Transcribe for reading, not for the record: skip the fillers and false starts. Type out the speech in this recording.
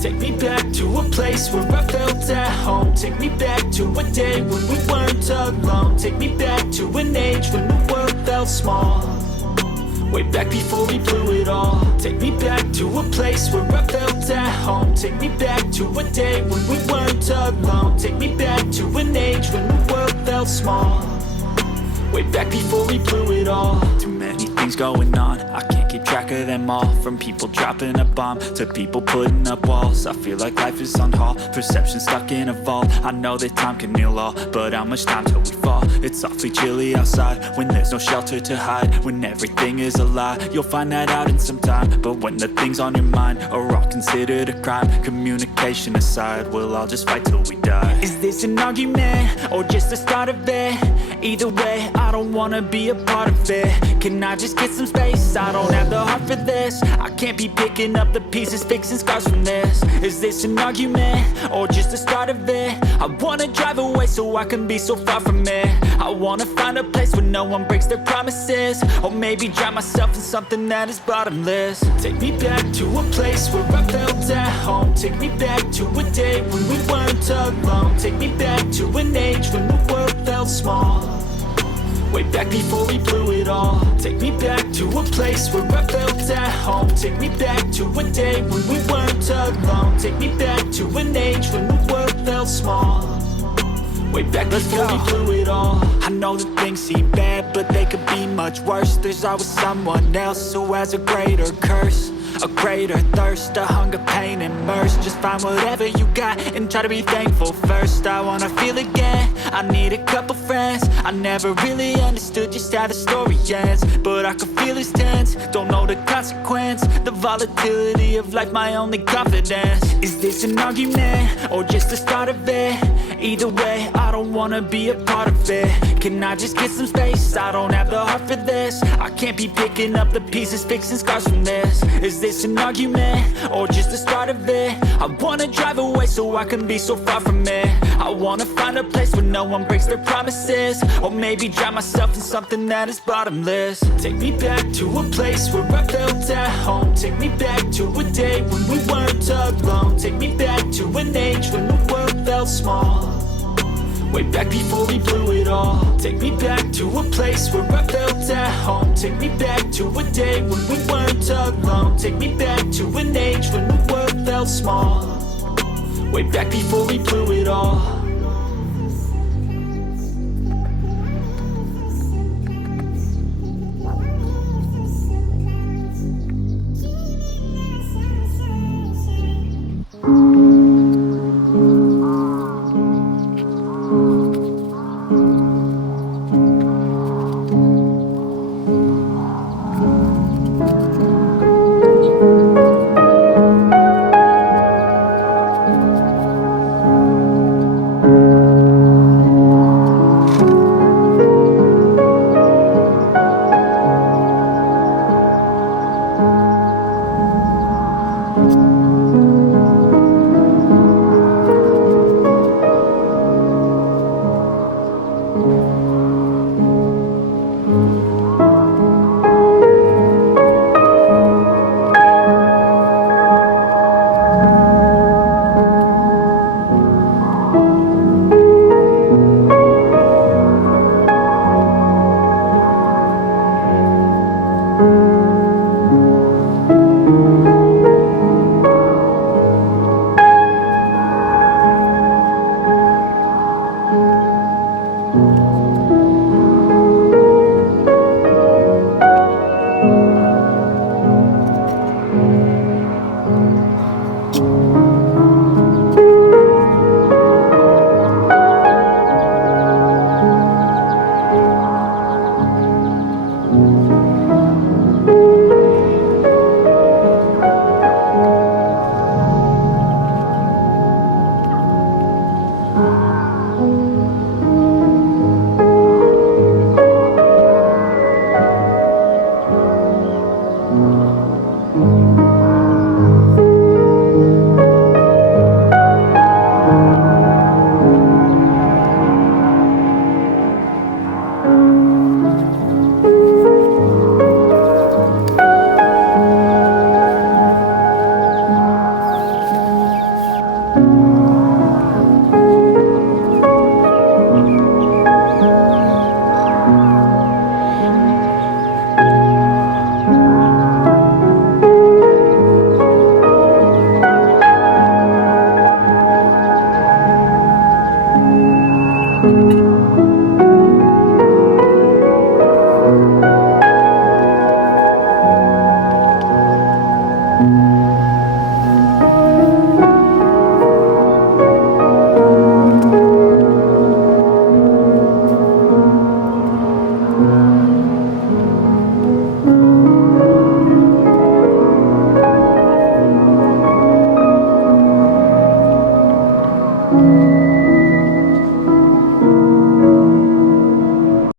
Take me back to a place where I felt at home. Take me back to a day when we weren't alone. Take me back to an age when the world felt small. Way back before we blew it all. Take me back to a place where I felt at home. Take me back to a day when we weren't alone. Take me back to an age when the world felt small. Way back before we blew it all. Too many things going on, I can't keep track of them all. From people dropping a bomb to people putting up walls. I feel like life is on hold, perception stuck in a vault. I know that time can heal all, but how much time till we fall? It's awfully chilly outside when there's no shelter to hide. When everything is a lie, you'll find that out in some time. But when the things on your mind are all considered a crime, communication aside, we'll all just fight till we die. Is this an argument or just the start of it? Either way, I don't wanna be a part of it. Can I just get some space? I don't have the heart for this. I can't be picking up the pieces, fixing scars from this. Is this an argument or just the start of it? I wanna drive away so I can be so far from it. I wanna find a place where no one breaks their promises. Or maybe drown myself in something that is bottomless. Take me back to a place where I felt at home. Take me back to a day when we weren't alone. Take me back to an age when the world felt small. Way back before we blew it all. Take me back to a place where I felt at home. Take me back to a day when we weren't alone. Take me back to an age when the world felt small. Way back before we blew it all. I know that things seem bad, but they could be much worse. There's always someone else who has a greater curse, a greater thirst, a hunger, pain, and mercy. Just find whatever you got and try to be thankful first. I wanna feel again, I need a couple friends. I never really understood just how the story ends, but I can feel it's tense, don't know the consequence. The volatility of life, my only confidence. Is this an argument or just the start of it? Either way, I don't wanna be a part of it. Can I just get some space? I don't have the heart for this. I can't be picking up the pieces, fixing scars from this. Is this an argument or just the start of it? I wanna drive away so I can be so far from it. I wanna find a place where no one breaks their promises. Or maybe drown myself in something that is bottomless. Take me back to a place where I felt at home. Take me back to a day when we weren't alone. Take me back to an age when the world felt small. Way back before we blew it all. Take me back to a place where I felt at home. Take me back to a day when we weren't alone. Take me back to an age when the world felt small. Way back before we blew it all.